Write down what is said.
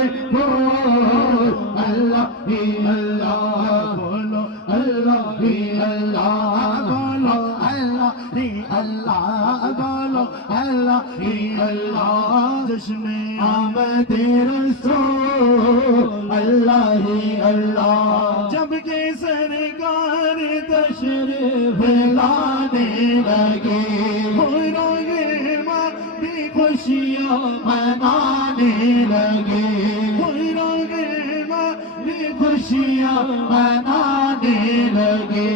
مدحور اللہ ہی اللہ بولو اللہ ہی اللہ بولو اللہ ہی اللہ بولو اللہ ہی اللہ جشن آمد رسول اللہ ہی اللہ جب کہ سرکار تشریف لانے لگے خوشیاں منانے لگے خوشیاں منانے لگے